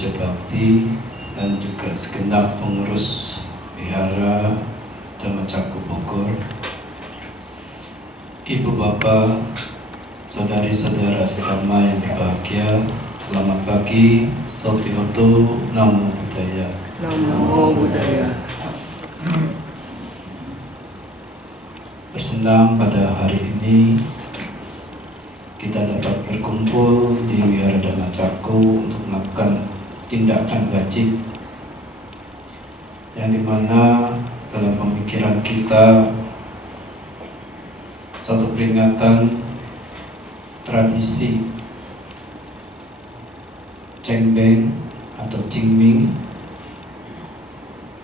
Puja Bakti dan juga segenap pengurus Wihara Dhamma Cakra Bogor, Ibu Bapak, saudari-saudara sedama yang berbahagia, selamat pagi, Sotihoto, Namo Buddhaya. Namo Buddhaya. Bersenang pada hari ini kita dapat berkumpul di Wihara Dhamma Cakra untuk melakukan tindakan wajib yang dimana dalam pemikiran kita satu peringatan tradisi Cengbeng atau Qingming,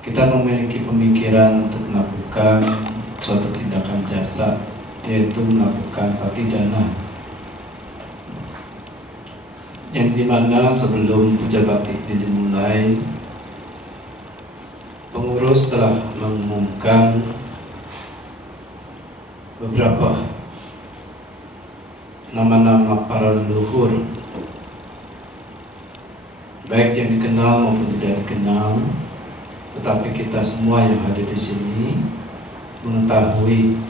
kita memiliki pemikiran untuk melakukan suatu tindakan jasa, yaitu melakukan patidana, yang dimana sebelum puja bakti ini dimulai, pengurus telah mengumumkan beberapa nama-nama para leluhur, baik yang dikenal maupun tidak dikenal, tetapi kita semua yang hadir di sini mengetahui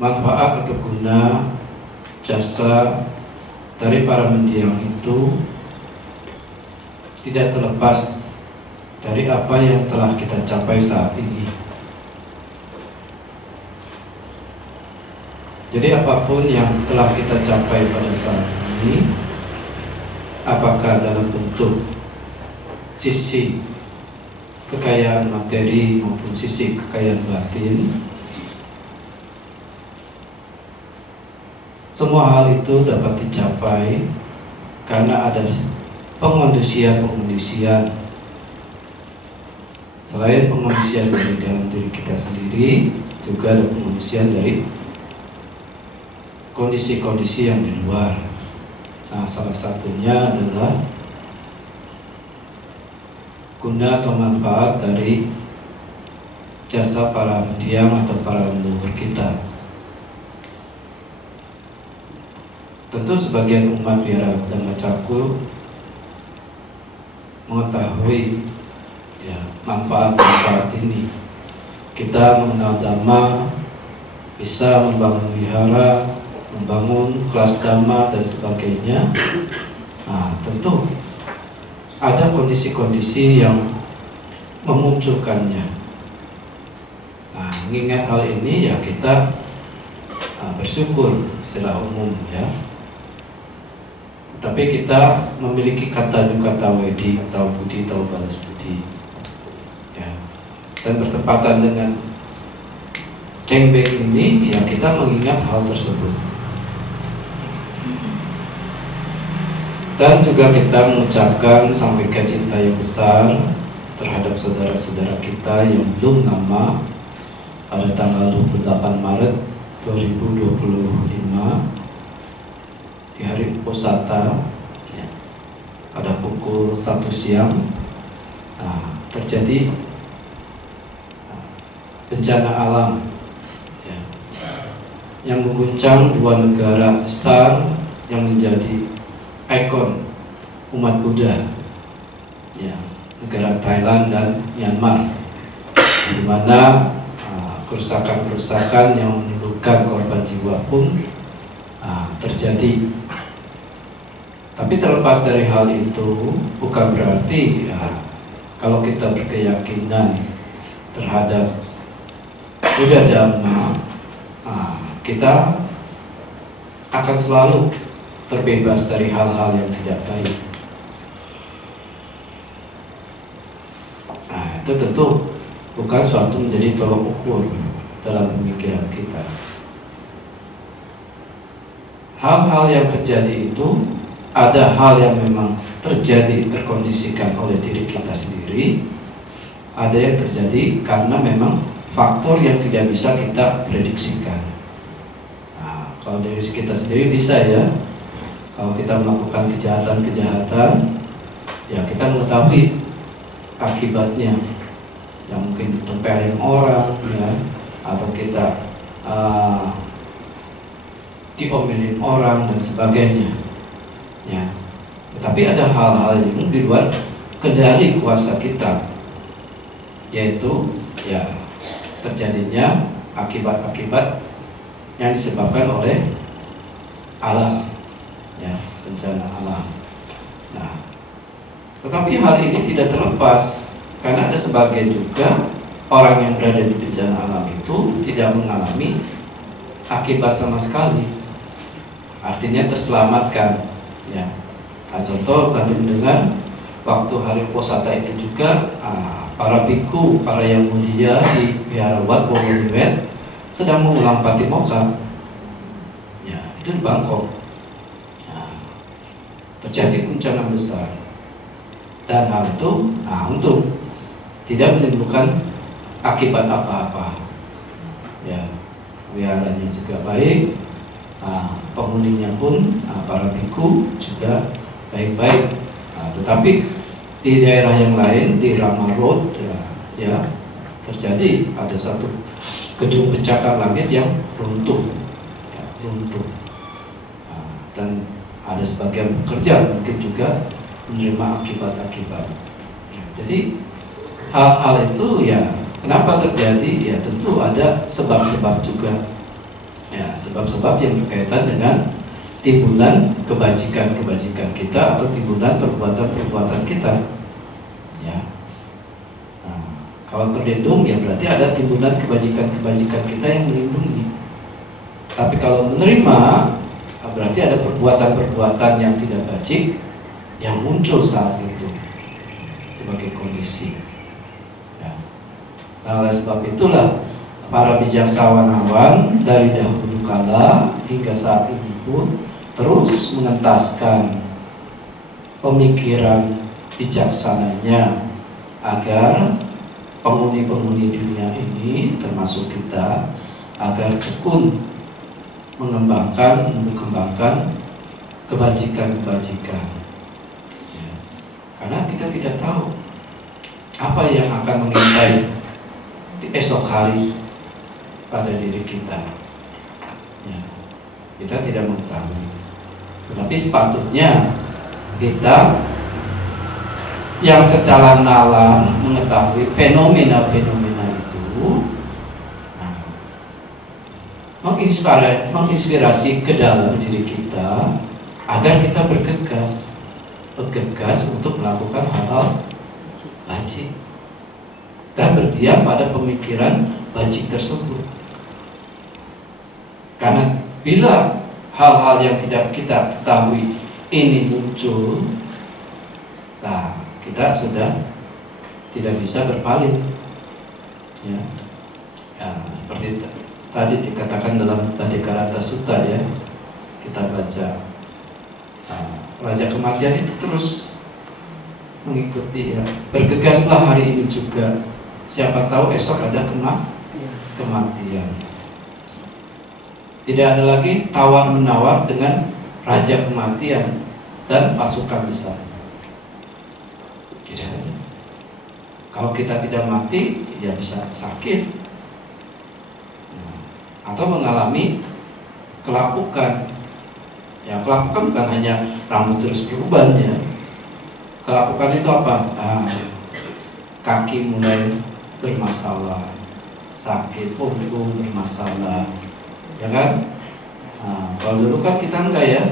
manfaat atau guna jasa dari para mendiang itu tidak terlepas dari apa yang telah kita capai saat ini. Jadi apapun yang telah kita capai pada saat ini, apakah dalam bentuk sisi kekayaan materi maupun sisi kekayaan batin, semua hal itu dapat dicapai karena ada pengondisian. Selain pengondisian dari dalam diri kita sendiri, juga ada pengondisian dari kondisi-kondisi yang di luar. Nah, salah satunya adalah guna atau manfaat dari jasa para mendiang atau para leluhur kita. Tentu sebagian umat Wihara Dhamma Cakra mengetahui manfaat ini. Kita mengenal Dhamma, bisa membangun wihara, membangun kelas Dhamma dan sebagainya. Nah, tentu ada kondisi-kondisi yang memunculkannya. Nah, mengingat hal ini ya kita bersyukur secara umum ya. Tapi kita memiliki kata wedi, tahu budi, tahu balas budi. Ya. Dan bertepatan dengan Cengbeng ini, ya kita mengingat hal tersebut. Dan juga kita mengucapkan sampaikan cinta yang besar terhadap saudara-saudara kita yang belum nama pada tanggal 28 Maret 2025 di hari Posata ya, pada pukul 1 siang terjadi bencana alam ya, yang mengguncang dua negara besar yang menjadi ikon umat Buddha ya, negara Thailand dan Myanmar, di mana kerusakan-kerusakan yang menimbulkan korban jiwa pun terjadi. Tapi terlepas dari hal itu, bukan berarti ya, kalau kita berkeyakinan terhadap Buddha Dhamma, kita akan selalu terbebas dari hal-hal yang tidak baik. Nah, itu tentu bukan suatu menjadi tolak ukur dalam pemikiran kita. Hal-hal yang terjadi itu ada hal yang memang terjadi terkondisikan oleh diri kita sendiri, ada yang terjadi karena memang faktor yang tidak bisa kita prediksikan. Nah, kalau dari kita sendiri bisa ya, kalau kita melakukan kejahatan-kejahatan, ya kita mengetahui akibatnya, yang mungkin ditempelin orang, ya, atau kita diomelin orang dan sebagainya. Ya, Tetapi ada hal-hal yang di luar kendali kuasa kita, yaitu ya terjadinya akibat-akibat yang disebabkan oleh alam, ya, bencana alam. Nah, tetapi hal ini tidak terlepas karena ada sebagian juga orang yang berada di bencana alam itu tidak mengalami akibat sama sekali, artinya terselamatkan, ya. Nah, contoh kami mendengar waktu hari Posata itu juga para biku, para yang mulia di Wihara Wat Bogor sedang mengulang Patimokkha, ya, itu di Bangkok. Nah, terjadi guncangan besar dan hal itu, untung tidak menimbulkan akibat apa-apa, ya. Wiharanya juga baik, penghuninya pun para biku juga baik-baik. Tetapi di daerah yang lain, di Rama Road, ya terjadi ada satu gedung pencakar langit yang runtuh, ya, runtuh. Dan ada sebagian pekerja mungkin juga menerima akibat-akibat. Jadi hal-hal itu ya kenapa terjadi? Ya tentu ada sebab-sebab juga, ya, sebab-sebab yang berkaitan dengan timbulan kebajikan-kebajikan kita atau timbulan perbuatan-perbuatan kita, ya. Nah, kalau terlindung ya berarti ada timbulan kebajikan-kebajikan kita yang melindungi. Tapi kalau menerima, berarti ada perbuatan-perbuatan yang tidak bajik yang muncul saat itu sebagai kondisi. Nah, oleh sebab itulah para bijaksanawan dari dahulu kala hingga saat ini pun terus mengentaskan pemikiran bijaksananya agar penghuni-penghuni dunia ini termasuk kita agar tekun mengembangkan kebajikan-kebajikan, ya. Karena kita tidak tahu apa yang akan mengintai di esok hari pada diri kita, ya. Kita tidak mengetahui, tetapi sepatutnya kita yang secara nalar mengetahui fenomena-fenomena itu, menginspirasi ke dalam diri kita agar kita bergegas untuk melakukan hal-hal bajik dan berdiam pada pemikiran bajik tersebut. Karena bila hal-hal yang tidak kita ketahui ini muncul, nah kita sudah tidak bisa berpaling, ya. Seperti tadi dikatakan dalam Bhaddekaranta Sutta, ya, kita baca, Raja Kematian itu terus mengikuti, ya. Bergegaslah hari ini juga, siapa tahu esok ada kematian. Tidak ada lagi tawar-menawar dengan Raja Kematian dan pasukan besar. Tidak ada. Kalau kita tidak mati, ya bisa sakit, atau mengalami kelapukan. Ya, kelapukan bukan hanya rambut terus beruban, ya. Kelapukan itu apa? Kaki mulai bermasalah, sakit punggung bermasalah, ya kan? Kalau dulu kan kita enggak, ya,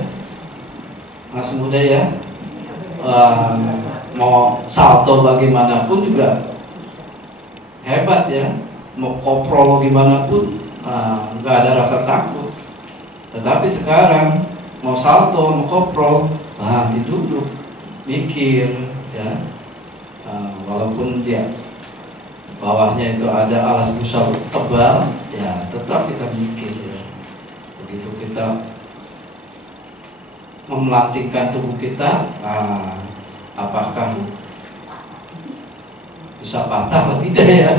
masih muda, ya, mau salto bagaimanapun juga hebat, ya, mau koprol bagaimanapun nggak ada rasa takut. Tetapi sekarang mau salto, mau koprol, duduk mikir, ya, walaupun dia bawahnya itu ada alas busa tebal, ya tetap kita mikir, ya. Begitu kita memelantingkan tubuh kita, apakah bisa patah atau tidak, ya,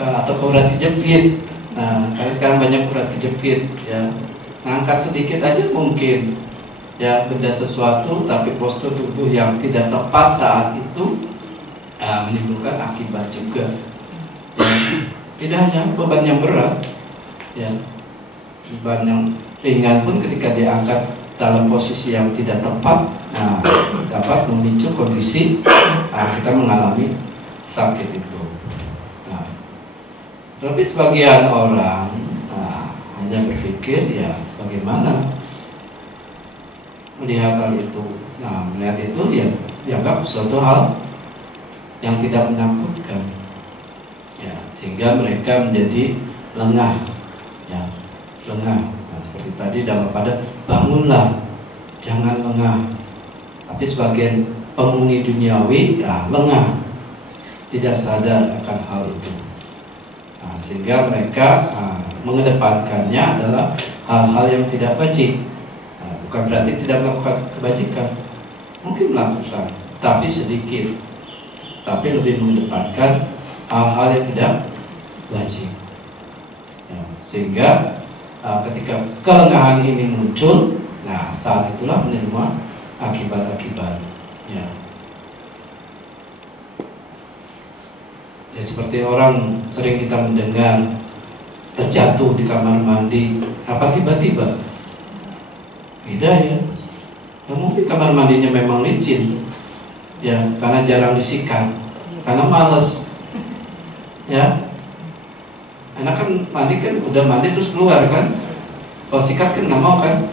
atau urat kejepit. Nah, karena sekarang banyak urat kejepit, ya, ngangkat sedikit aja mungkin, ya, benda sesuatu, tapi postur tubuh yang tidak tepat saat itu menimbulkan akibat juga. Ya, tidak hanya beban yang berat, ya, beban yang ringan pun ketika diangkat dalam posisi yang tidak tepat, dapat memicu kondisi kita mengalami sakit itu. Nah, tapi sebagian orang hanya berpikir ya bagaimana melihat hal itu. Nah, melihat itu ya dianggap suatu hal yang tidak menakutkan, ya, sehingga mereka menjadi lengah, ya, lengah. Nah, seperti tadi dalam pada bangunlah, jangan lengah. Tapi sebagian penghuni duniawi ya lengah, tidak sadar akan hal itu. Nah, sehingga mereka mengedepankannya adalah hal-hal yang tidak baik. Nah, bukan berarti tidak melakukan kebajikan, mungkin melakukan, tapi sedikit. Tapi lebih mengedepankan hal-hal yang tidak wajib, ya, sehingga ketika kelengahan ini muncul, nah saat itulah menerima akibat-akibat, ya. Ya seperti orang sering kita mendengar terjatuh di kamar mandi, apa tiba-tiba, tidak ya, ya mungkin kamar mandinya memang licin, ya karena jarang disikat, karena males, ya. Anak kan mandi kan udah mandi terus keluar kan, kalau sikat kan nggak mau kan,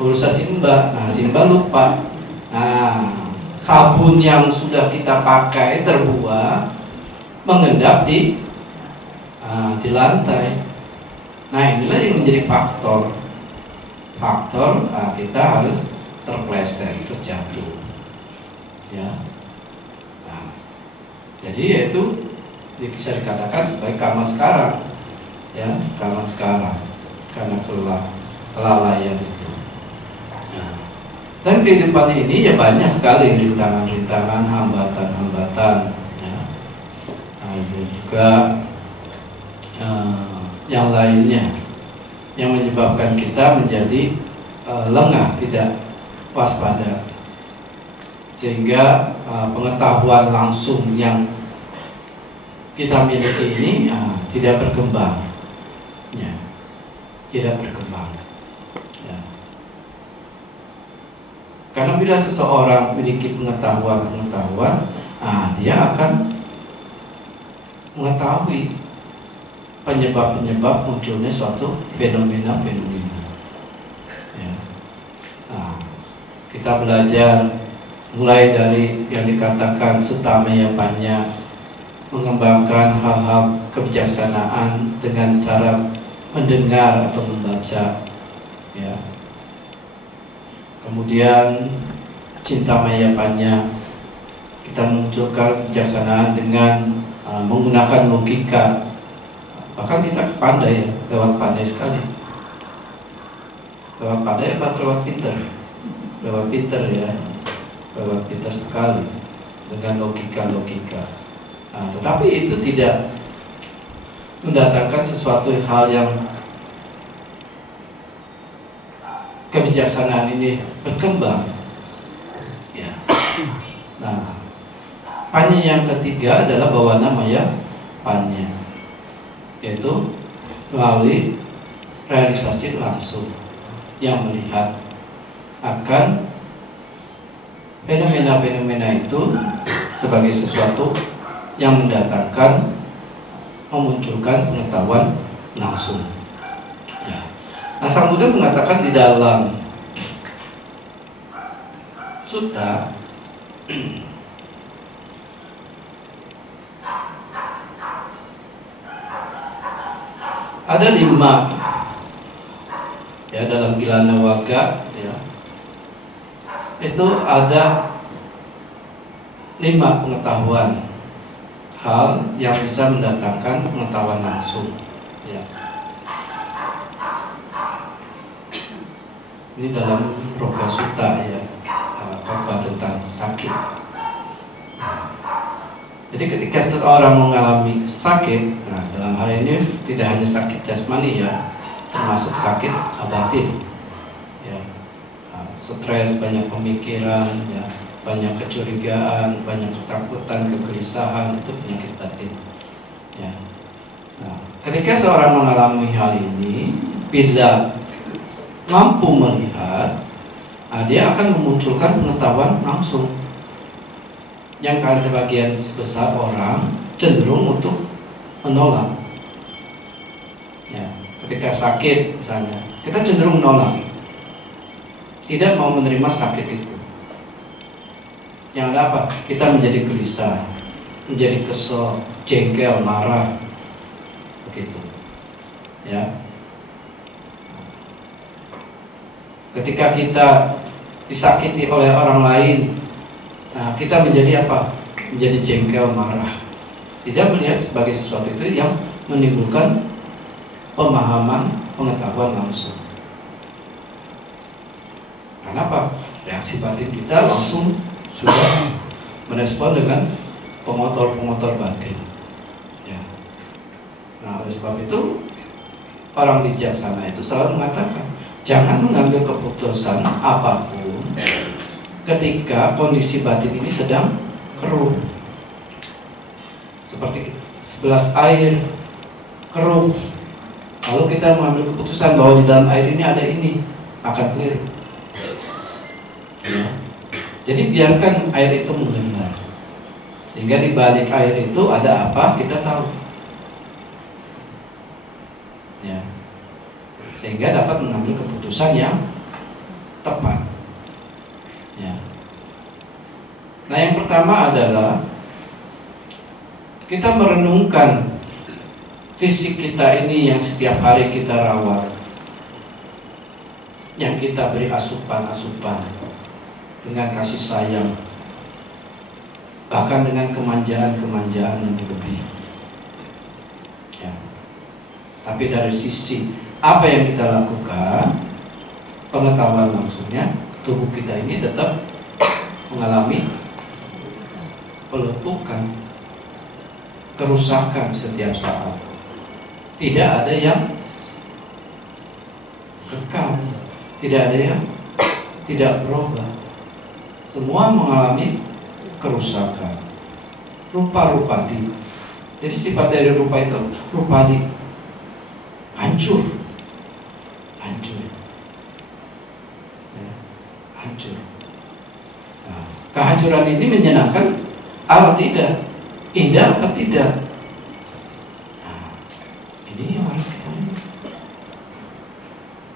urusan Simba. Nah Simba lupa. Nah sabun yang sudah kita pakai terbuang mengendap di lantai. Nah inilah yang menjadi faktor kita harus terpleset, terjatuh. Ya, nah, jadi itu bisa dikatakan sebagai karma sekarang, ya karma sekarang karena kelalaian itu. Nah, dan kehidupan ini ya banyak sekali rintangan-rintangan, hambatan-hambatan, ya. Nah, itu juga yang lainnya yang menyebabkan kita menjadi lengah, tidak waspada. Sehingga pengetahuan langsung yang kita miliki ini tidak berkembang, ya, tidak berkembang, ya. Karena bila seseorang memiliki pengetahuan, dia akan mengetahui penyebab-penyebab munculnya suatu fenomena. Ya. Nah, kita belajar mulai dari yang dikatakan Sutamaya Panya, mengembangkan hal-hal kebijaksanaan dengan cara mendengar atau membaca, ya. Kemudian Cintamaya Panya, kita munculkan kebijaksanaan dengan menggunakan logika. Bahkan kita pandai, ya, lewat pandai sekali. Lewat pandai apa lewat pinter? Lewat pinter, ya. Lewat pintar sekali dengan logika. Nah, tetapi itu tidak mendatangkan sesuatu hal yang kebijaksanaan ini berkembang, ya. Nah, panya yang ketiga adalah bawana maya panya, yaitu melalui realisasi langsung yang melihat akan fenomena-fenomena itu sebagai sesuatu yang mendatangkan, memunculkan pengetahuan langsung, ya. Nah, Sang Buddha mengatakan di dalam sutta ada 5, ya, dalam Gilana Waga, ya, itu ada 5 pengetahuan hal yang bisa mendatangkan pengetahuan langsung, ya. Ini dalam Roga Sutta, ya, khotbah tentang sakit. Jadi ketika seorang mengalami sakit, nah dalam hal ini tidak hanya sakit jasmani, ya, termasuk sakit batin, ya. Stres, banyak pemikiran, ya, banyak kecurigaan, banyak ketakutan, kegelisahan, itu penyakit batin, ya. Nah, ketika seorang mengalami hal ini, bila mampu melihat, dia akan memunculkan pengetahuan langsung. Yang kali sebagian besar orang cenderung untuk menolak. Ya, ketika sakit misalnya, kita cenderung menolak, tidak mau menerima sakit itu. Yang ada apa? Kita menjadi gelisah, menjadi kesel, jengkel, marah, begitu. Ya. Ketika kita disakiti oleh orang lain, nah kita menjadi apa? Menjadi jengkel, marah. Tidak melihat sebagai sesuatu itu yang menimbulkan pemahaman, pengetahuan langsung. Kenapa? Reaksi batin kita langsung sudah merespon dengan pemotor-pemotor batin. Ya. Nah, oleh sebab itu orang bijaksana itu selalu mengatakan, jangan mengambil keputusan apapun ketika kondisi batin ini sedang keruh. Seperti segelas air keruh, lalu kita mengambil keputusan bahwa di dalam air ini ada ini, akan keliru. Ya. Jadi biarkan air itu mengalir, sehingga di balik air itu ada apa kita tahu. Ya. Sehingga dapat mengambil keputusan yang tepat. Ya. Nah, yang pertama adalah kita merenungkan fisik kita ini yang setiap hari kita rawat, yang kita beri asupan-asupan dengan kasih sayang, bahkan dengan kemanjaan-kemanjaan yang berlebih. Ya. Tapi dari sisi apa yang kita lakukan, pengetahuan langsungnya, tubuh kita ini tetap mengalami pelepukan, kerusakan setiap saat. Tidak ada yang kekal, tidak ada yang tidak berubah. Semua mengalami kerusakan. Rupa-rupadi. Jadi sifat dari rupa itu rupadi, hancur, hancur, ya, hancur. Nah, kehancuran ini menyenangkan atau tidak? Indah atau tidak? Nah, ini yang harus kita lihat.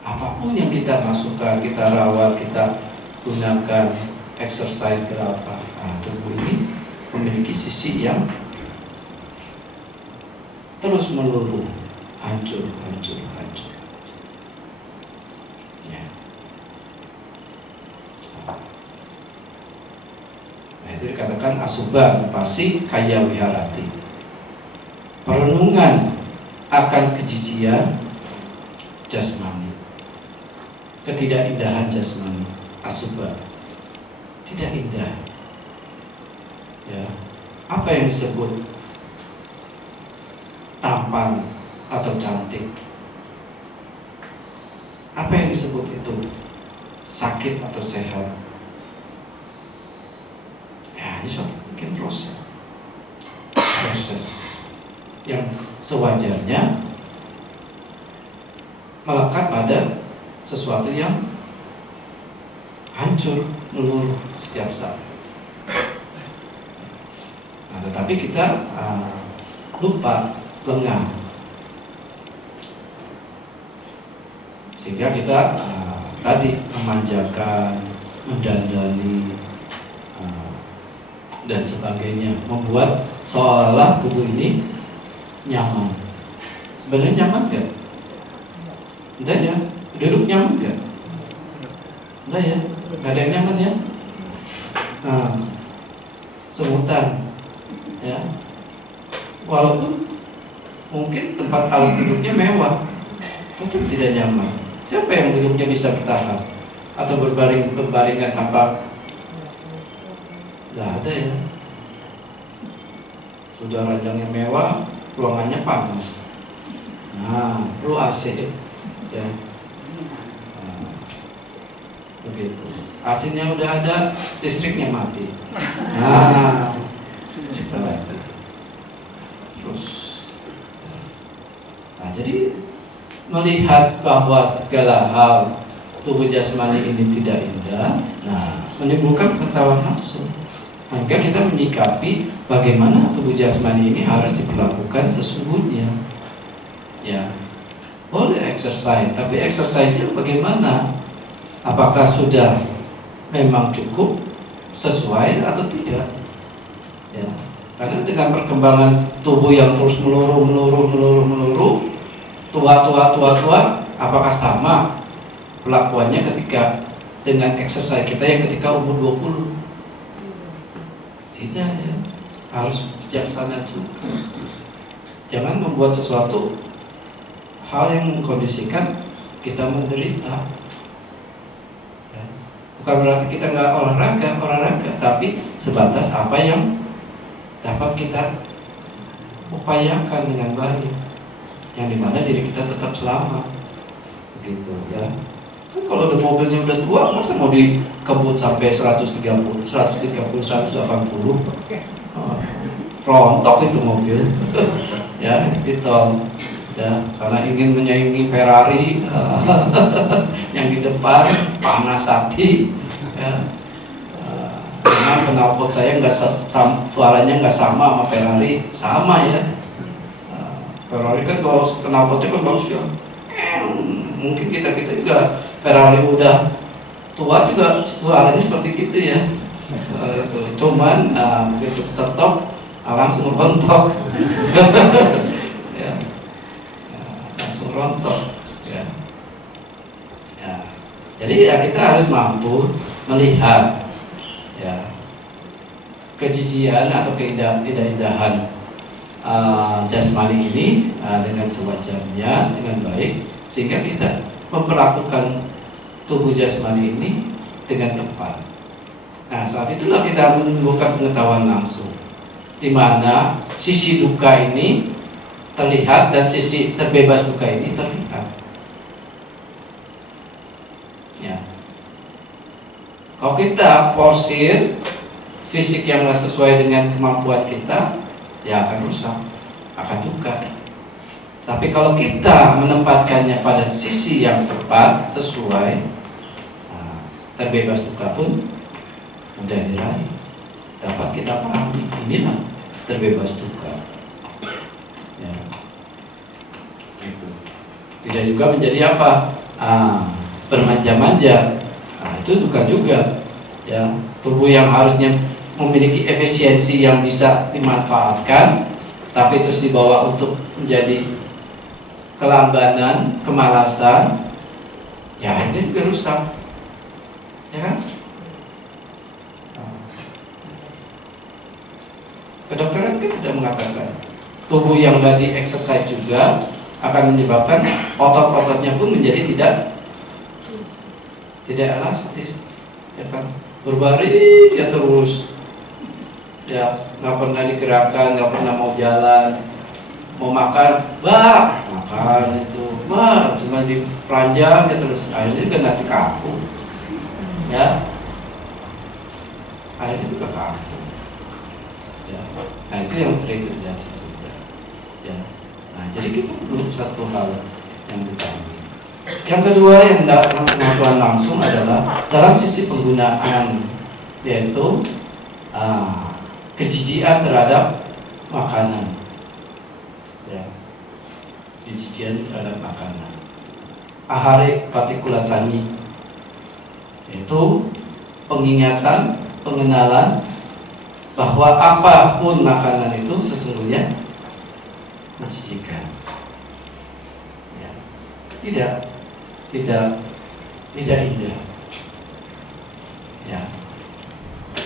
Apapun yang kita masukkan, kita rawat, kita gunakan, exercise apa, nah, tubuh ini memiliki sisi yang terus melulu hancur, hancur, hancur. Ya. Nah, itu dikatakan asubha pasti kaya wiharati. Perenungan akan kejijian jasmani, ketidakindahan jasmani, asubha. Tidak indah. Ya. Apa yang disebut tampan atau cantik? Apa yang disebut itu sakit atau sehat? Ya, ini suatu mungkin proses yang sewajarnya melekat pada sesuatu yang hancur, meluluh setiap saat. Nah, tetapi kita lupa, lengah, sehingga kita tadi memanjakan, mendandani dan sebagainya, membuat seolah tubuh ini nyaman. Sebenarnya nyaman gak? Enggak ya? Duduk nyaman gak? Enggak ya? Gak ada yang nyaman ya? Nah, semutan ya. Walaupun mungkin tempat alas duduknya mewah, tetap tidak nyaman. Siapa yang duduknya bisa bertahan atau berbaringan tanpa? Gak ada ya. Sudah ranjangnya mewah, ruangannya panas. Nah, perlu AC ya. Nah, begitu. AC-nya udah ada, listriknya mati. Nah, terus. Nah, jadi melihat bahwa segala hal tubuh jasmani ini tidak indah, nah menimbulkan pengetahuan langsung. Maka kita menyikapi bagaimana tubuh jasmani ini harus diperlakukan sesungguhnya. Ya, boleh exercise, tapi exercise-nya bagaimana? Apakah sudah memang cukup sesuai atau tidak? Ya, karena dengan perkembangan tubuh yang terus meluru, tua, apakah sama pelakuannya ketika dengan exercise kita yang ketika umur 20? Tidak, ya. Harus bijaksana juga. Jangan membuat sesuatu hal yang mengkondisikan kita menderita. Ya. Bukan berarti kita nggak olahraga, tapi sebatas apa yang dapat kita upayakan dengan baik, yang dimana diri kita tetap selamat, begitu ya. Kan kalau udah mobilnya udah tua, masa mau dikebut sampai 130, 180, rontok itu mobil, ya gitu. Ya, karena ingin menyaingi Ferrari yang di depan panas hati, ya. Karena knalpot saya suaranya nggak sama Ferrari, sama ya. Ferrari kan kalau knalpotnya kan bagus ya. Mungkin kita juga Ferrari udah tua juga suaranya seperti gitu ya. Cuman begitu stop langsung rontok. Ya. Langsung rontok ya. Ya. Jadi ya kita harus mampu melihat ya kejijian atau keindahan jasmani ini dengan sewajarnya, dengan baik, sehingga kita memperlakukan tubuh jasmani ini dengan tepat. Nah, saat itulah kita menimbulkan pengetahuan langsung, di mana sisi duka ini terlihat dan sisi terbebas duka ini terlihat. Ya. Kalau kita porsir fisik yang nggak sesuai dengan kemampuan kita, ya akan rusak, akan duka. Tapi kalau kita menempatkannya pada sisi yang tepat, sesuai, terbebas duka pun mudah diraih. Dapat kita pahami, inilah terbebas duka. Ya. Gitu. Tidak juga menjadi apa? Bermanja-manja. Itu duka juga. Ya, tubuh yang harusnya memiliki efisiensi yang bisa dimanfaatkan, tapi terus dibawa untuk menjadi kelambanan, kemalasan, ya ini juga rusak, ya kan? Kedokteran kan sudah mengatakan tubuh yang nggak di exercise juga akan menyebabkan otot-ototnya pun menjadi tidak elastis, ya kan? Berbaring ya terus, ya nggak pernah digerakkan, nggak pernah mau jalan, mau makan, makan itu, cuma diperanjang ya terus, akhirnya juga nanti kaku, ya, akhirnya juga kaku, ya. Nah itu yang sering terjadi juga, ya. Nah jadi kita perlu satu hal yang ditanya. Yang kedua yang dapat pengetahuan langsung adalah dalam sisi penggunaan, yaitu kejijian terhadap makanan, ya, kejijian terhadap makanan. Ahare partikulasani, yaitu peningatan, pengenalan bahwa apapun makanan itu sesungguhnya menjijikan. Ya. Tidak indah. Ya.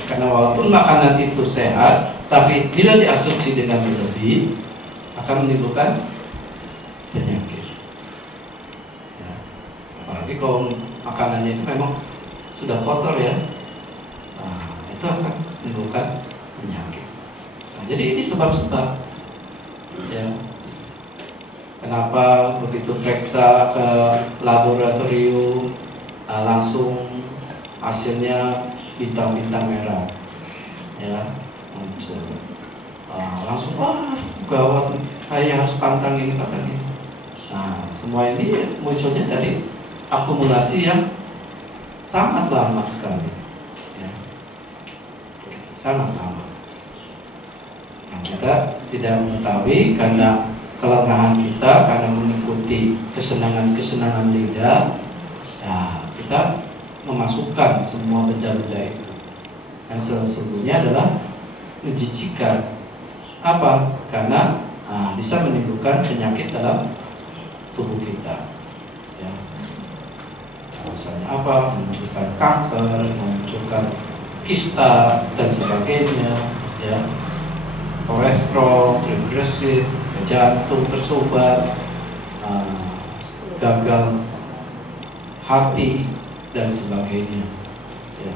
Karena walaupun makanan itu sehat, tapi bila diasumsi dengan berlebih akan menimbulkan penyakit. Ya. Apalagi kalau makanannya itu memang sudah kotor ya, nah, itu akan menimbulkan penyakit. Nah, jadi ini sebab-sebab. Ya. Kenapa begitu periksa ke laboratorium langsung hasilnya bintang-bintang merah, ya muncul, langsung gawat, saya harus pantang ini. Nah semua ini munculnya dari akumulasi yang sangat lama sekali, ya. Sangat lama. Nah, kita tidak mengetahui karena kelengahan kita, karena mengikuti kesenangan-kesenangan lidah, ya, kita memasukkan semua benda-benda itu yang sesungguhnya adalah menjijikan. Apa? Karena bisa menimbulkan penyakit dalam tubuh kita, ya. Misalnya apa? Memunculkan kanker, memunculkan kista dan sebagainya, ya. Kolesterol, triglycerid, jantung tersumbat, gagal hati dan sebagainya, ya.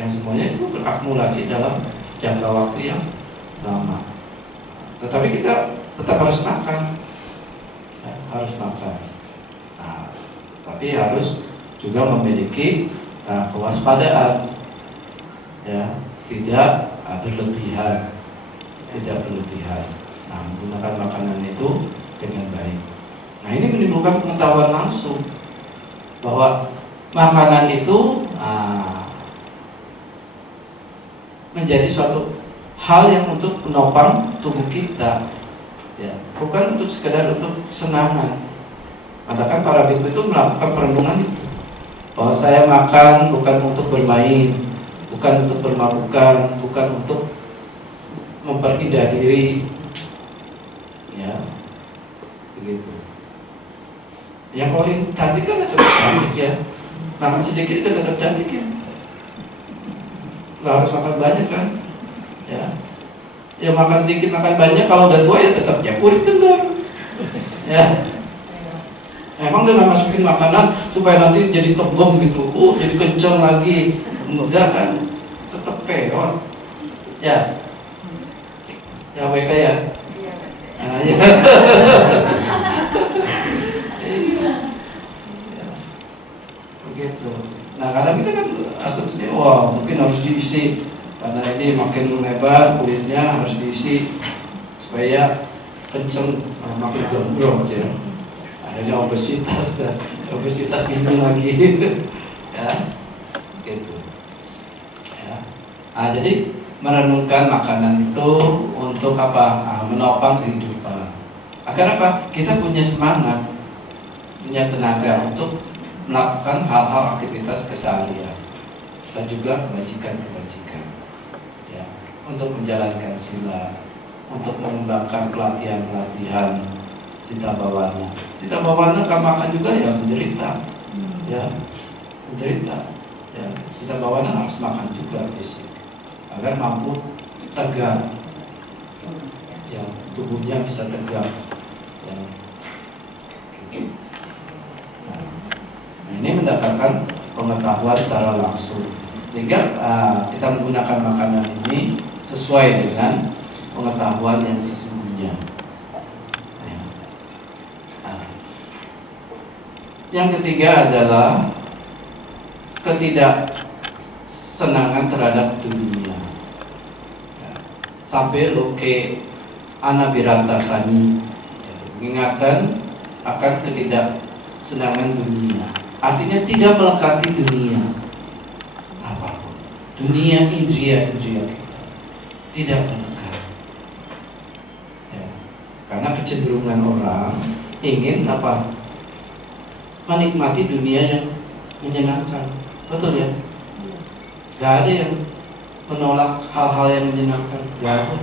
Yang semuanya itu berakumulasi dalam jangka waktu yang lama. Tetapi kita tetap harus makan, ya, harus makan. Nah, tapi harus juga memiliki kewaspadaan, ya, tidak berlebihan, tidak berlebihan. Nah, menggunakan makanan itu dengan baik. Nah, ini menimbulkan pengetahuan langsung bahwa makanan itu menjadi suatu hal yang untuk menopang tubuh kita, ya, bukan untuk sekedar untuk kesenangan. Maka para biku itu melakukan perenungan itu, bahwa saya makan bukan untuk bermain, bukan untuk bermabukan, bukan untuk memperindah diri, ya, begitu. Yang paling cantik kan tetap cantik, ya, makan sedikit kan tetap cantik, ya, nggak harus makan banyak kan. Ya makan sedikit makan banyak, kalau udah tua ya tetap ya kulit kendor, ya. Emang dengan masukin makanan supaya nanti jadi tebem gitu, jadi kenceng lagi, enggak kan, tetap peot, ya. Ya WK ya. Nah, ya. Begitu. Nah, kadang kita kan asumsinya, wah mungkin harus diisi. Karena ini makin lebar kulitnya, harus diisi supaya kenceng, makin gembrong, ya. Akhirnya obesitas bingung lagi, ya, gitu, ya. Jadi merenungkan makanan itu untuk apa? Menopang kehidupan. Agar apa? Kita punya semangat, punya tenaga untuk melakukan hal-hal aktivitas keseharian dan juga kebajikan-kebajikan, ya, untuk menjalankan sila, untuk mengembangkan pelatihan-pelatihan cita bawana. Cita bawana kan makan juga ya menderita, ya, menderita, ya. Cita bawana harus makan juga fisik agar mampu tegak, ya, tubuhnya bisa tegak, ya. Nah, ini mendapatkan pengetahuan secara langsung, sehingga kita menggunakan makanan ini sesuai dengan pengetahuan yang sesungguhnya. Yang ketiga adalah ketidaksenangan terhadap dunia. Sampai loke anabirantasani, mengingatkan akan ketidaksenangan dunia. Artinya tidak melekati dunia apapun, dunia indria-indria kita tidak melekat, ya. Karena kecenderungan orang ingin apa? Menikmati dunia yang menyenangkan, betul ya? Gak ada yang menolak hal-hal yang menyenangkan, gak ada.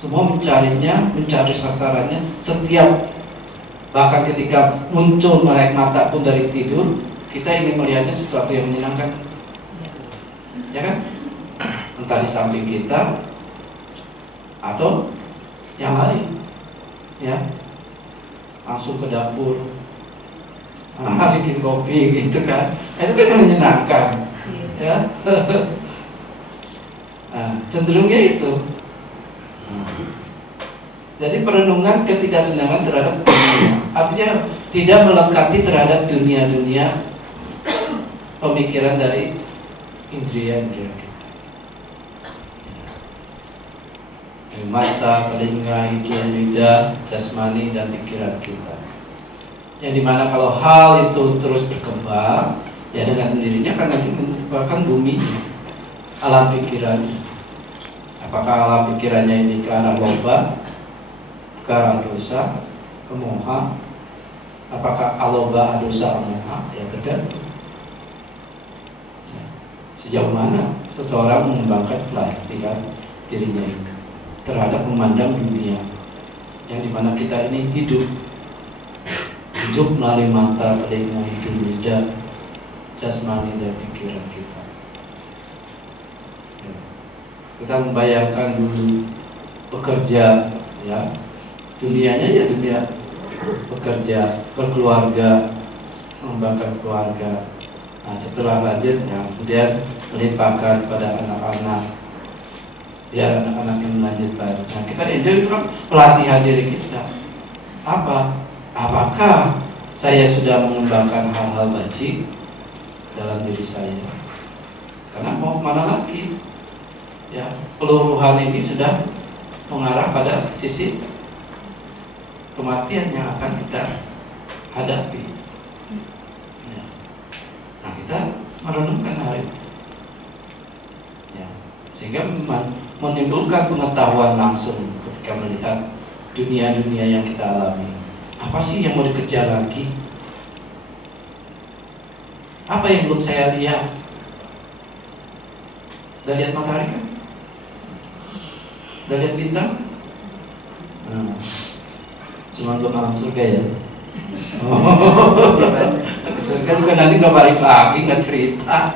Semua mencarinya, mencari sasarannya. Setiap, bahkan ketika muncul melek mata pun dari tidur, kita ingin melihatnya sesuatu yang menyenangkan, ya kan? Entah di samping kita atau yang lain, ya. Langsung ke dapur, bikin kopi gitu kan, itu kan menyenangkan, ya. Nah, cenderungnya itu. Jadi perenungan ketidaksenangan terhadap dunia, artinya tidak melekati terhadap dunia-dunia pemikiran dari indria-indria kita. Mata, telinga, hidung, lidah, jasmani dan pikiran kita. Yang dimana kalau hal itu terus berkembang, Ya dengan sendirinya kan nanti menyebabkan bumi, alam pikiran. Apakah alam pikirannya ini ke arah loba, ke arah dosa, ke moha? Apakah aloba, dosa, moha? Ya tergantung. Sejauh mana seseorang mengembangkan pelatihan dirinya terhadap memandang dunia yang dimana kita ini hidup melalui mata, telinga, hidung, lidah, jasmani dan pikiran kita. Kita membayangkan dulu bekerja, ya dunianya ya dunia bekerja, berkeluarga, mengembangkan keluarga. Nah, setelah lanjut, ya, kemudian melimpahkan pada anak-anak, biar anak-anak yang melanjutkan. Nah, kita enjoy itu kan pelatihan diri kita. Apakah saya sudah mengembangkan hal-hal bajik dalam diri saya? Karena mau kemana lagi? Ya, peluruhan ini sudah mengarah pada sisi kematian yang akan kita hadapi. Ya. Nah, kita merenungkan hal itu, ya, sehingga menimbulkan pengetahuan langsung ketika melihat dunia-dunia yang kita alami. Apa sih yang mau dikejar lagi? Apa yang belum saya lihat? Udah lihat matahari kan? Udah lihat bintang? Nah, cuma belum alam surga ya. Surga juga nanti nggak balik lagi, nggak cerita.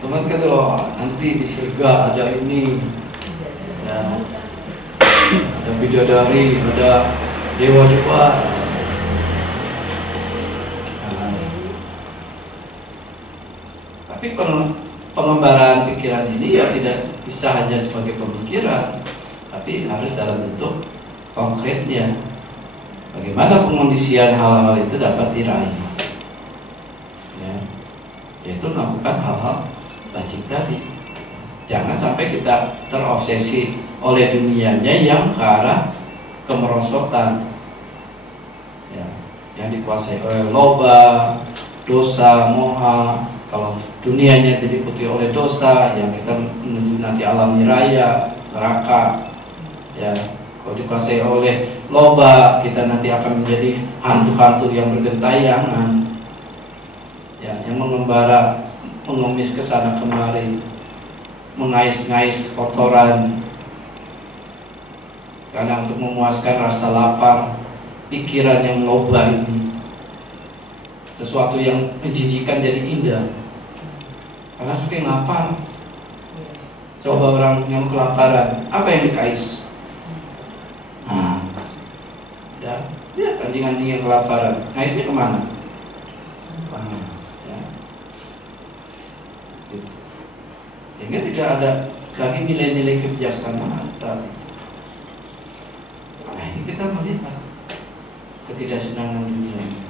Teman kata, oh, nanti di surga ada ini, ya, ada bidadari, ada dewa-dewa. Nah, tapi pengembaraan pikiran ini ya tidak bisa hanya sebagai pemikiran, tapi harus dalam bentuk konkretnya. Bagaimana pengondisian hal-hal itu dapat diraih, ya, yaitu melakukan hal-hal basic tadi. Jangan sampai kita terobsesi oleh dunianya yang ke arah kemerosotan, ya, yang dikuasai oleh loba, dosa, moha. Kalau dunianya diliputi oleh dosa, yang kita menuju nanti alam niraya, neraka. Ya, kalau dikuasai oleh loba, kita nanti akan menjadi hantu-hantu yang bergentayangan, ya, yang mengembara, mengemis ke sana kemari, mengais-ngais kotoran, karena untuk memuaskan rasa lapar. Pikiran yang loba ini, sesuatu yang menjijikan jadi indah, karena saking lapar. Coba orang yang kelaparan, apa yang dikais? Nah, ya, lihat anjing-anjing yang kelaparan, ngaisnya kemana? Ya. Sehingga tidak ada lagi nilai-nilai kebijaksanaan saat itu. Nah, ini kita melihat ketidaksenangan dunia ini.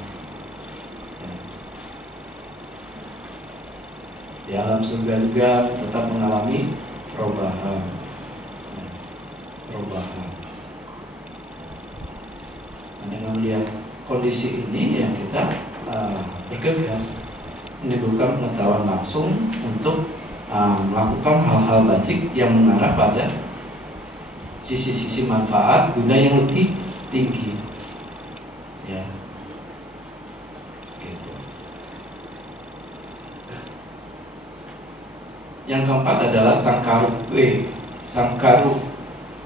Di alam surga juga tetap mengalami perubahan. Dengan melihat kondisi ini, ya kita bergegas menimbulkan pengetahuan langsung untuk melakukan hal-hal bajik yang mengarah pada sisi-sisi manfaat guna yang lebih tinggi, ya. Gitu. Yang keempat adalah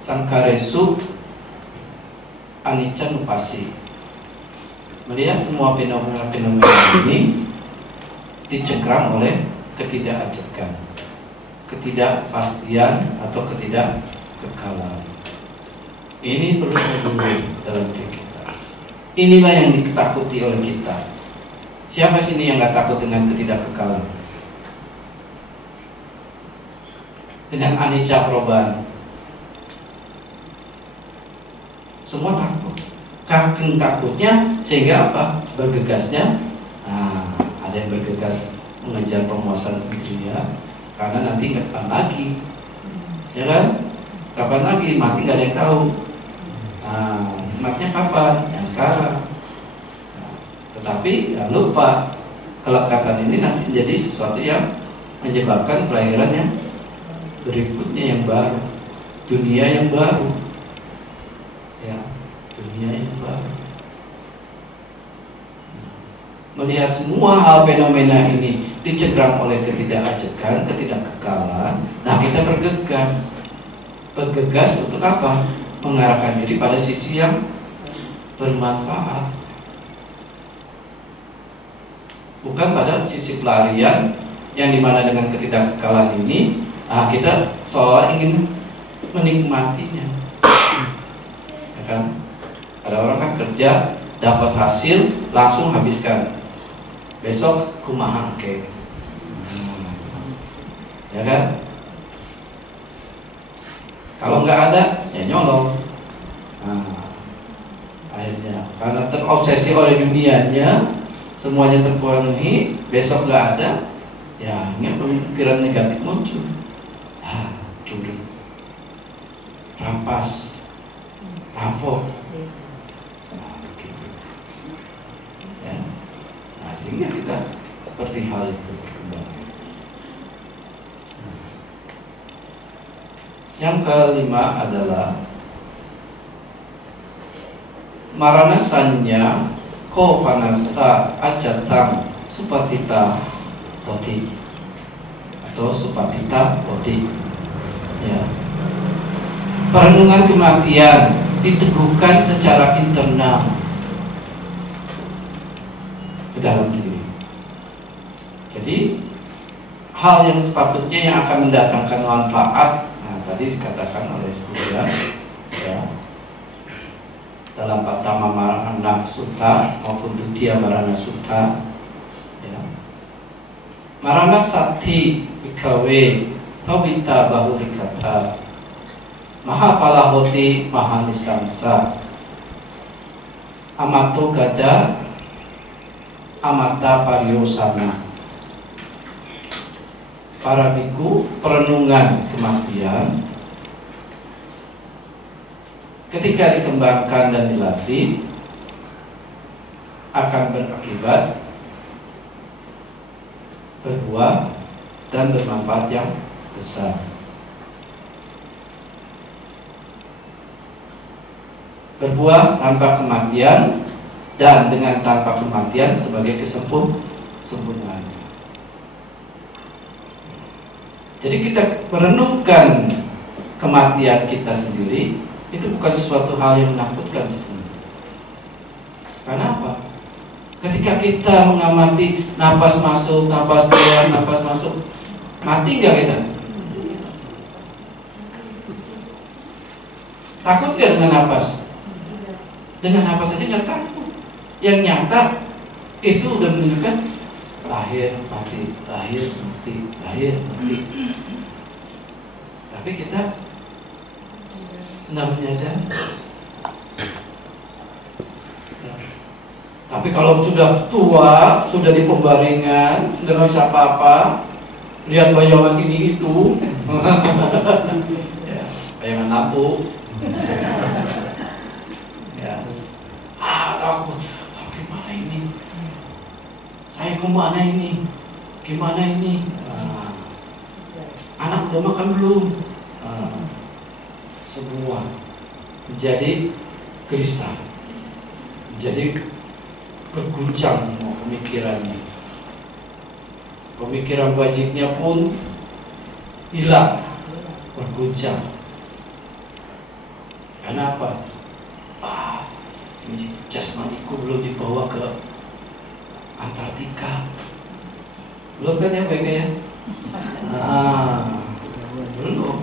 sangkaresu anicca nupasi. Melihat semua fenomena ini dicengkram oleh ketidakajakan, ketidakpastian atau ketidakkekalan. Ini perlu dipenuhi dalam diri kita. Inilah yang ditakuti oleh kita. Siapa sini yang nggak takut dengan ketidakkekalan? Dengan anicca perubahan. Semua takut. Saking takutnya sehingga apa? Bergegasnya. Nah, ada yang bergegas mengejar pemuasan dunia karena nanti kapan lagi, ya kan? Kapan lagi? Mati nggak ada yang tahu. Nah, matinya kapan? Yang sekarang. tetapi ya lupa kelekatan ini nanti menjadi sesuatu yang menyebabkan kelahiran yang berikutnya yang baru, dunia yang baru, ya, dunia yang baru. Melihat semua hal fenomena ini dicengkram oleh ketidakajekan, ketidakkekalan, nah kita bergegas untuk apa? Mengarahkan diri pada sisi yang bermanfaat, bukan pada sisi pelarian yang dimana dengan ketidakkekalan ini, nah kita seolah ingin menikmatinya, ya kan? Ada orang kan kerja dapat hasil langsung habiskan, besok kumaha ke, ya kan? Kalau nggak ada ya nyolong. Nah, akhirnya karena terobsesi oleh dunianya, semuanya terpenuhi, besok nggak ada, ya ini pemikiran negatif muncul. Curi, rampas, rampok, nah, begitu. Ya. Nah, sehingga kita seperti hal itu berkembang. Yang kelima adalah maranasanya ko panasa ajatam supatita bodhi atau supatita bodhi, ya. Perenungan kematian diteguhkan secara internal ke dalam diri. Jadi hal yang sepatutnya yang akan mendatangkan manfaat, nah tadi dikatakan oleh Studia, ya, dalam Patama Marana Sutta maupun Dutia Marana Sutta, ya. Marana Sati Bikawe Pawita Bahurikata Maha Palahoti Maha Nisamsa Amato Gada Amata Pariosana. Para biku, perenungan kematian ketika dikembangkan dan dilatih akan berakibat berbuah dan bermanfaat yang besar. Berbuah tanpa kematian dan dengan tanpa kematian sebagai kesempurnaan. Jadi kita merenungkan kematian kita sendiri itu bukan sesuatu hal yang menakutkan sesungguhnya. Karena apa? Ketika kita mengamati napas masuk, napas keluar, napas masuk, mati nggak kita? Takut nggak dengan napas? Dengan napas saja nggak takut. Yang nyata itu udah menunjukkan lahir mati, lahir mati, lahir mati. Tapi kita tidak menyadari. Tapi kalau sudah tua, sudah di pembaringan, sudah nggak bisa apa-apa, lihat bayangan ini itu, ya, bayangan lampu, ya, takut, gimana ini? Saya kemana ini? Gimana ini? Anak udah makan belum? Semua menjadi gelisah, menjadi berguncang pemikirannya. Pemikiran wajibnya pun hilang, berguncang. Kenapa? Ini jasmaniku belum dibawa ke Antartika. Belum kan ya BK ya? Belum.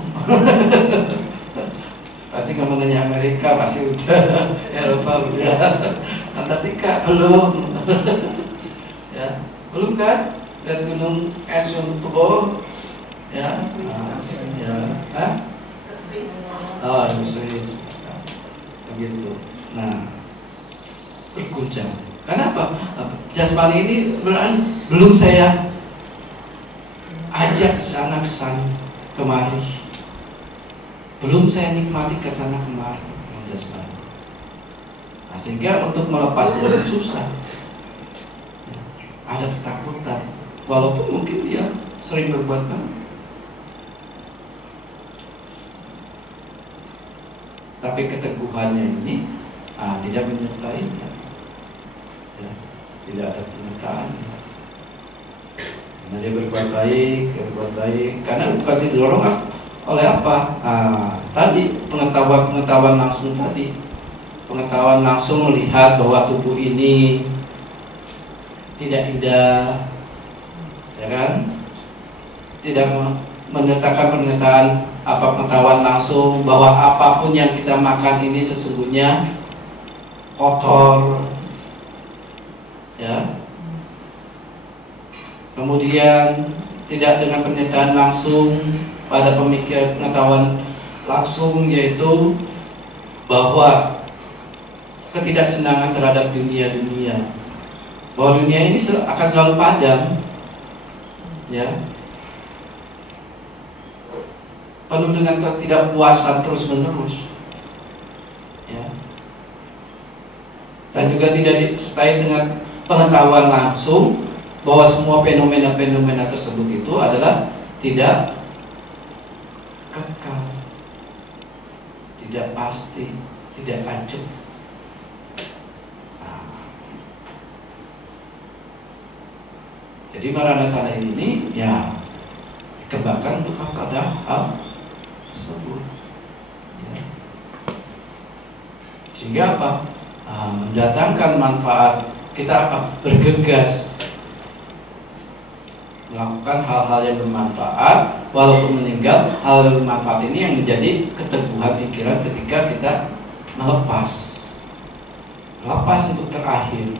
Tadi kamu nanya Amerika pasti udah, Eropa udah, Antartika belum. Ya, belum kan? Dan gunung es yang tebal, ya, ya, oh, di Swiss, begitu. Nah, berguncang. Kenapa? Jasmani ini belum saya ajak ke sana kemari. Belum saya nikmati ke sana kemari jasmani. Nah, sehingga untuk melepasnya susah. ada ketakutan, walaupun mungkin dia sering berbuat baik. Tapi keteguhannya ini tidak menyertainya, ya, tidak ada penyertaan. Karena dia berbuat baik, karena bukan didorong oleh apa? Tadi pengetahuan langsung tadi, pengetahuan langsung melihat bahwa tubuh ini tidak indah, ya kan? Tidak menyertakan pernyataan apa pengetahuan langsung bahwa apapun yang kita makan ini sesungguhnya kotor, ya. Kemudian tidak dengan pernyataan langsung pada pemikiran pengetahuan langsung, yaitu bahwa ketidaksenangan terhadap dunia, bahwa dunia ini akan selalu padam, ya, penuh dengan ketidakpuasan terus menerus, ya. Dan juga tidak disertai dengan pengetahuan langsung bahwa semua fenomena-fenomena tersebut itu adalah tidak kekal, tidak pasti, tidak ajak. Jadi Maranasana ini ya dikembangkan untuk pada hal tersebut, ya. Sehingga apa? Mendatangkan manfaat. Kita apa? Bergegas melakukan hal-hal yang bermanfaat, walaupun meninggal. Hal yang bermanfaat ini yang menjadi keteguhan pikiran ketika kita melepas untuk terakhir,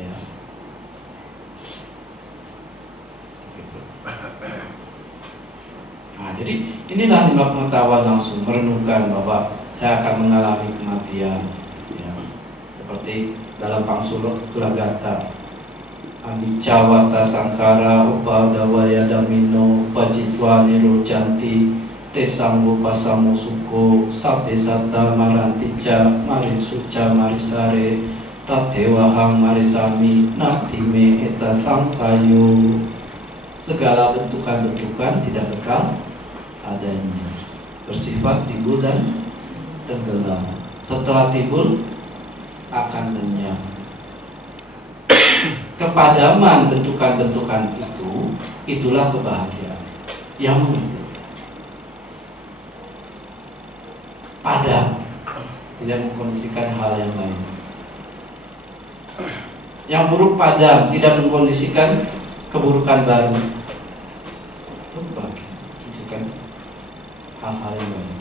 ya. Jadi inilah 5 pengetahuan langsung, merenungkan bahwa saya akan mengalami kematian, ya. Seperti dalam Pangsulagata, Amicawata Sangkara Upadawaya Damino Upajitwa Nirojanti Tesanggo Pasamo Suko Sabesata Marantica Marisuca Marisare Tatewahang Marisami Naktime Eta Samsayo. Segala bentukan-bentukan tidak kekal adanya, bersifat timbul dan tenggelam. Setelah timbul akan lenyap. Kepadaman bentukan-bentukan itu, itulah kebahagiaan yang padam, tidak mengkondisikan hal yang lain. Yang buruk padam, tidak mengkondisikan keburukan baru. Itu kebahagiaan, menunjukkan hal-hal yang lain.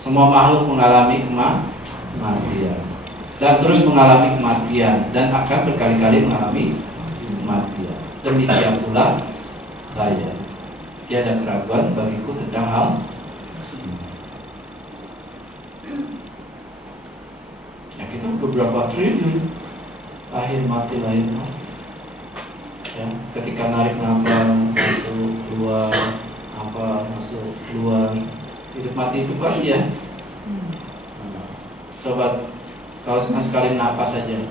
Semua makhluk mengalami kematian dan terus mengalami kematian dan akan berkali-kali mengalami kematian. Demikian pula saya. Tiada keraguan bagiku tentang hal ini. Ya, kita beberapa triliun lahir mati. Ya, ketika narik nafas masuk keluar, masuk keluar. Hidup mati itu kan ya. Coba kalau cuma sekali napas saja,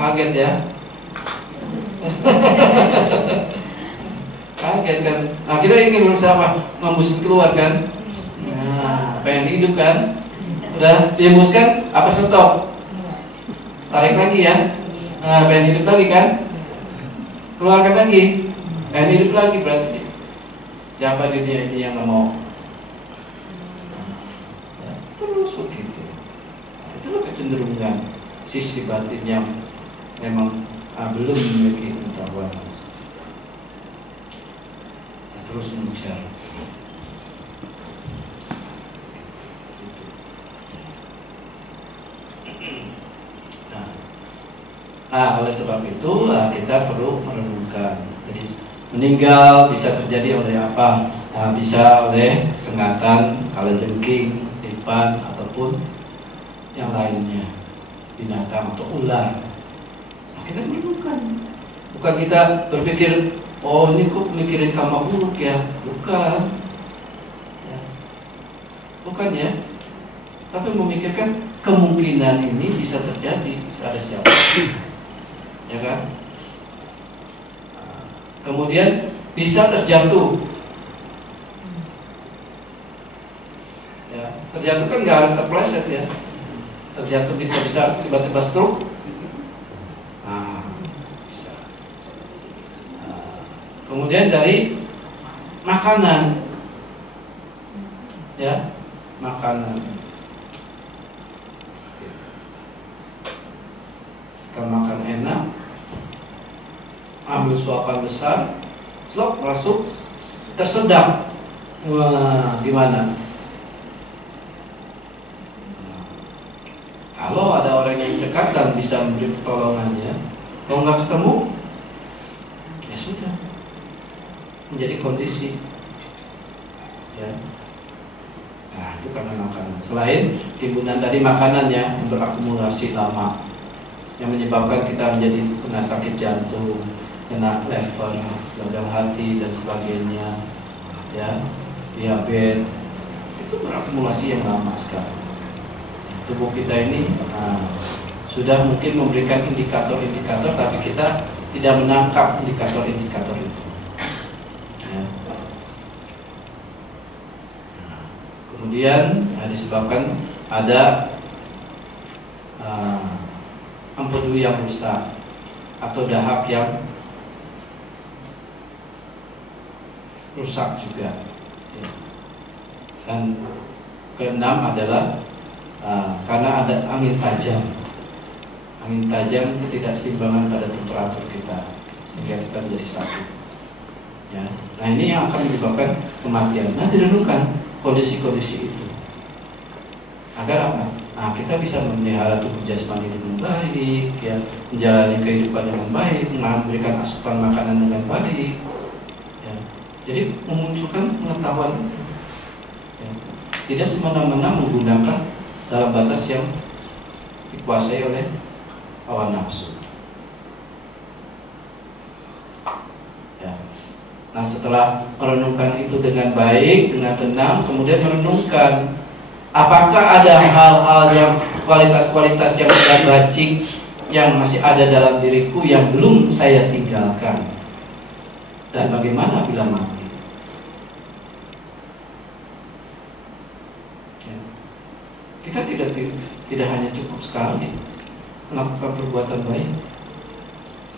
kaget ya. Kaget kan. Nah, kita ingin berusaha apa? Membusuk keluar kan. Pengen hidup kan. Udah dihembuskan, apa stop? Tarik lagi ya. Pengen hidup lagi kan. Keluarkan lagi. Pengen hidup lagi berarti. Siapa di dunia ini yang nggak mau? Ya, terus begitu. Itulah kecenderungan sisi batin yang memang belum memiliki pengetahuan. Ya, terus mengejar. Nah, oleh sebab itu kita perlu merenungkan. Jadi meninggal bisa terjadi oleh apa? Bisa oleh sengatan, kalajengking, tipan, ataupun yang lainnya, binatang atau ular. Nah, kita merenungkan. Bukan kita berpikir, oh ini kok mikirin karma buruk ya. Bukan ya. bukan ya, tapi memikirkan kemungkinan ini bisa terjadi ada siapa, ya kan? Kemudian bisa terjatuh, ya, terjatuh kan nggak harus terpleset ya, terjatuh bisa tiba-tiba stroke. Bisa. Kemudian dari makanan, ya, makanan. Kita makan enak, ambil suapan besar, slop masuk, tersedap. Wah, gimana? Kalau ada orang yang cekatan bisa memberi pertolongannya, kalau nggak ketemu, ya sudah, menjadi kondisi. Ya. Nah, itu karena makanan. Selain timbunan dari makanan yang berakumulasi lama, yang menyebabkan kita menjadi kena sakit jantung, kena lever, gagal hati dan sebagainya, ya, diabetes, itu berakumulasi yang lama sekali. Tubuh kita ini sudah mungkin memberikan indikator-indikator, tapi kita tidak menangkap indikator-indikator itu. Ya. Kemudian disebabkan ada empedu yang rusak atau dahak yang rusak juga. Ya. Dan keenam adalah karena ada angin tajam. Angin tajam itu tidak seimbangan pada temperatur kita, sehingga kita menjadi sakit. Ya. Nah, ini yang akan menyebabkan kematian. Nah, direnungkan kondisi-kondisi itu agar apa? Nah, kita bisa memelihara tubuh jasmani dengan baik, ya, menjalani kehidupan dengan baik, memberikan asupan makanan dengan baik, ya. Jadi memunculkan pengetahuan itu, ya. Tidak semena-mena menggunakan dalam batas yang dikuasai oleh hawa nafsu. Ya. Nah, setelah merenungkan itu dengan baik, dengan tenang, kemudian merenungkan apakah ada hal-hal yang kualitas-kualitas yang tidak bacik yang masih ada dalam diriku yang belum saya tinggalkan, dan bagaimana bila mati. Kita tidak hanya cukup sekali melakukan perbuatan baik,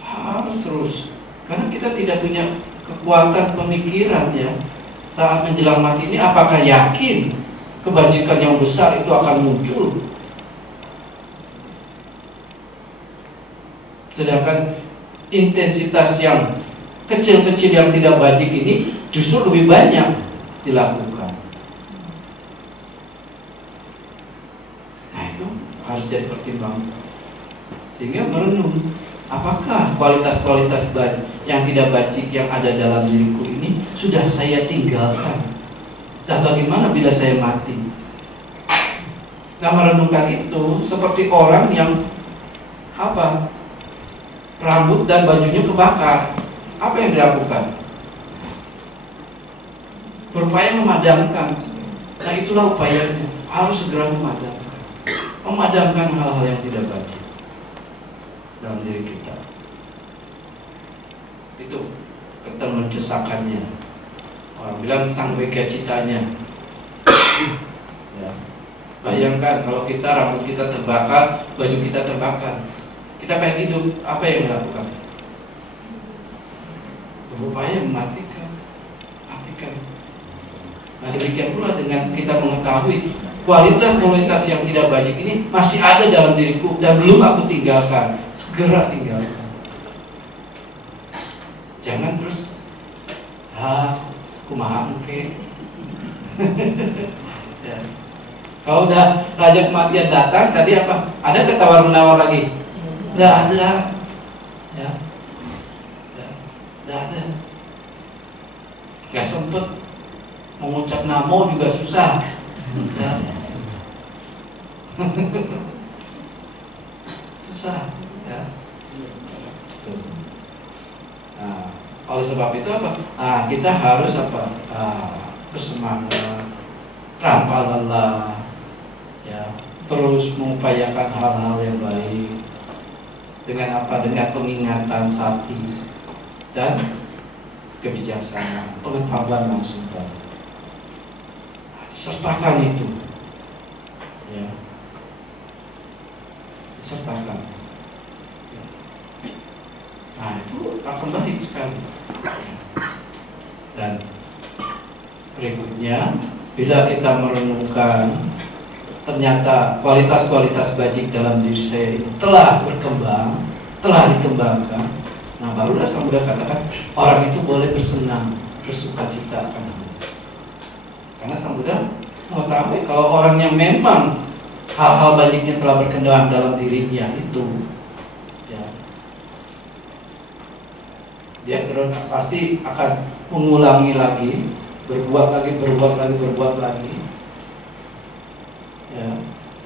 harus terus, karena kita tidak punya kekuatan pemikiran ya saat menjelang mati ini. Apakah yakin kebajikan yang besar itu akan muncul? Sedangkan intensitas yang kecil-kecil yang tidak bajik ini justru lebih banyak dilakukan. Harus jadi pertimbangan, sehingga merenung apakah kualitas-kualitas yang tidak bacik yang ada dalam diriku ini sudah saya tinggalkan, dan bagaimana bila saya mati. Nah, merenungkan itu seperti orang yang apa, rambut dan bajunya kebakar, apa yang dilakukan? Berupaya memadamkan. Nah, itulah upayanya, harus segera memadamkan hal-hal yang tidak baik dalam diri kita. Itu ketermendesakannya. Orang bilang sang wega citanya. Ya. Bayangkan kalau kita, rambut kita terbakar, baju kita terbakar, kita pengen hidup, apa yang dilakukan? Berupaya mematikan. Nah, demikian pula dengan kita mengetahui kualitas-kualitas yang tidak baik ini masih ada dalam diriku dan belum aku tinggalkan, segera tinggalkan. Jangan terus kumaha engke. Ya. Kalau udah raja kematian datang, tadi apa? Ada ketawar menawar lagi? Nggak ada. Ya. Nggak ada. Nggak sempet mengucap namo juga susah. Ya. Susah, ya. Nah, oleh sebab itu apa? Nah, kita harus apa? Bersemangat, tanpa lelah, ya, terus mengupayakan hal-hal yang baik. Dengan apa? Dengan pengingatan sati dan kebijaksanaan, pengetahuan langsung. Sertakan itu, ya, sertakan. Nah, itu akan baik sekali. Dan berikutnya, bila kita merenungkan ternyata kualitas-kualitas bajik dalam diri saya itu telah berkembang, telah dikembangkan, nah barulah Sang Buddha katakan orang itu boleh bersenang, bersuka cita akan hal. Karena Sang Buddha mengetahui kalau orangnya memang hal-hal bajiknya telah berkembang dalam dirinya itu, ya, dia pasti akan mengulangi lagi, berbuat lagi, ya,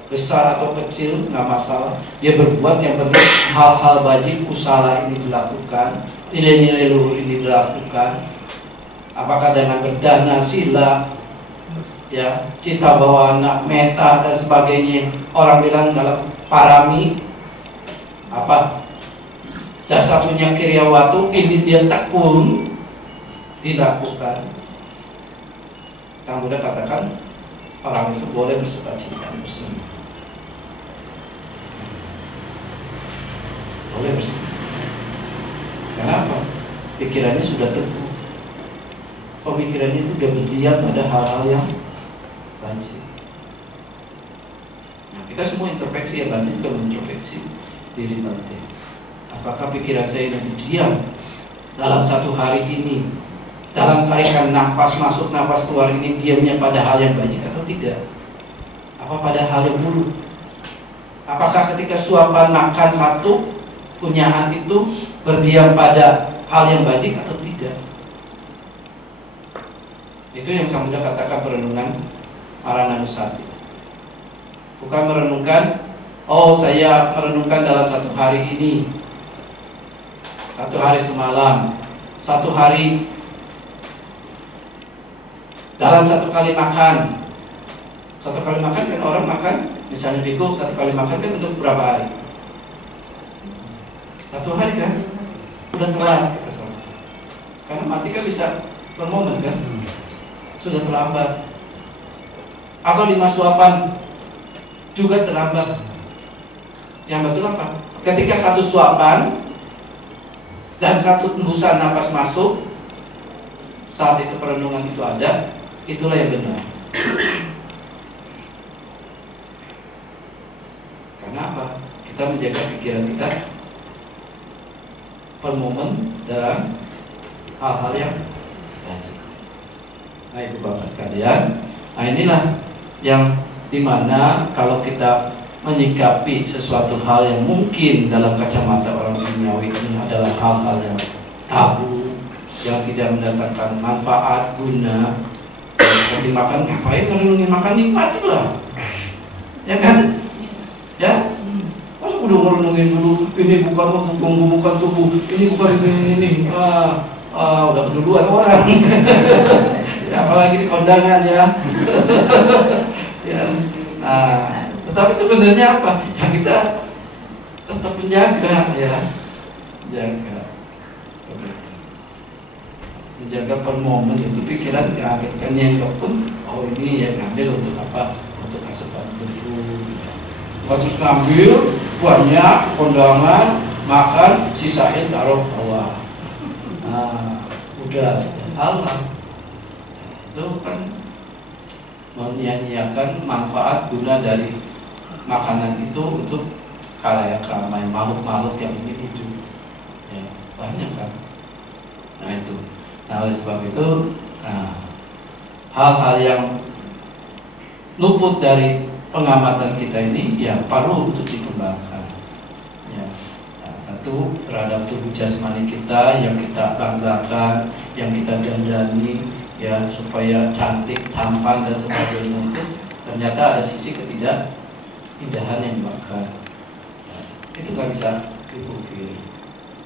besar atau kecil nggak masalah. Dia berbuat, yang penting hal-hal bajik kusala ini dilakukan, nilai-nilai luhur ini dilakukan. Apakah dengan berdana sila, ya, cita bawana, meta dan sebagainya. Orang bilang dalam parami apa? Dasar punya kiryawatu ini dia tekun dilakukan. Sang Buddha katakan orang itu boleh bersuka cita, bersenang. Boleh bersenang. Kenapa? Pikirannya sudah teguh. Pemikirannya itu sudah berdiam pada hal-hal yang bajik. Nah, kita semua introspeksi, ya, Bante juga introspeksi diri Bante. Apakah pikiran saya ini diam dalam satu hari ini, dalam tarikan nafas masuk nafas keluar ini diamnya pada hal yang bajik atau tidak? Apa pada hal yang buruk? Apakah ketika suapan makan satu punyaan itu berdiam pada hal yang bajik atau tidak? Itu yang Sang Buddha katakan perenungan Marananusati. Bukan merenungkan, oh saya merenungkan dalam satu hari ini, satu hari semalam, satu hari, dalam satu kali makan. Satu kali makan kan orang makan, misalnya bikuk satu kali makan kan untuk berapa hari? Satu hari kan? Udah telat. Karena mati kan bisa per momen kan? Sudah terlambat. Atau 5 suapan juga terlambat. Yang betul apa? Ketika satu suapan dan satu hembusan napas masuk, saat itu perenungan itu ada, itulah yang benar. Karena apa? Kita menjaga pikiran kita per momen dalam hal-hal yang bajik. Nah, Ibu Bapak sekalian, nah inilah yang dimana kalau kita menyikapi sesuatu hal yang mungkin dalam kacamata orang duniawi ini adalah hal-hal yang tabu, yang tidak mendatangkan manfaat, guna. Seperti makan, ngapain merenungi makan, nikmati lah, ya kan? Ya, masa udah merenungin dulu, ini bukan untuk bukan tubuh, ini bukan ini. Udah keduluan orang. Ya, apalagi di kondangan ya. Ya. Nah, tetapi sebenarnya apa? Ya kita tetap menjaga, ya, menjaga per momen itu pikiran ya, kan yang pun, oh ini yang ngambil untuk apa? Untuk asupan tubuh. Terus ngambil banyak kondangan, makan, sisain taruh bawah. Nah, udah salah. Itu kan menyia-nyiakan manfaat guna dari makanan itu untuk khalayak ramai, makhluk-makhluk yang ingin hidup. Ya, banyak kan. Nah itu. Nah oleh sebab itu, hal-hal yang luput dari pengamatan kita ini ya perlu untuk dikembangkan. Ya. Nah, satu terhadap tubuh jasmani kita yang kita banggakan, yang kita dandani, ya supaya cantik, tampan dan sebagainya itu ternyata ada sisi ketidakindahan yang dibakar. Nah, itu nggak bisa dipungkiri.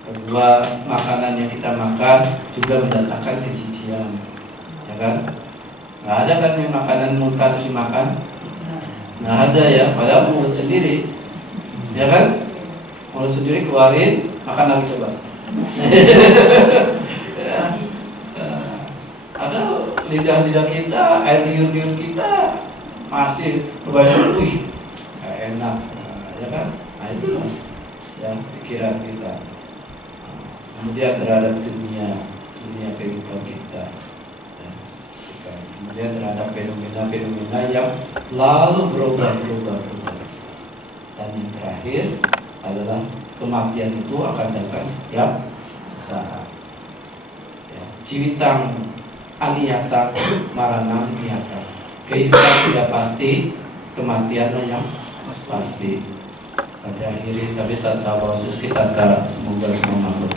Kedua, makanan yang kita makan juga mendatangkan kejijian, ya kan? Nggak ada kan yang makanan muntah terus dimakan. Nah ada ya, padahal mulut sendiri, ya kan? Mulut sendiri keluarin, makan lagi coba. Ya. Ada lidah-lidah kita, air liur-liur kita masih kebanyakan, wih, gak enak, ya kan? Nah itu ya pikiran kita. Kemudian terhadap dunia kehidupan kita. Kemudian terhadap fenomena-fenomena yang lalu berubah. Dan yang terakhir adalah kematian itu akan datang setiap saat. Ya. Ciwitang aniyata maranang niyata. Kehidupan tidak pasti, kematianlah yang pasti. Pada akhirnya sampai saat awal kita semoga semua makhluk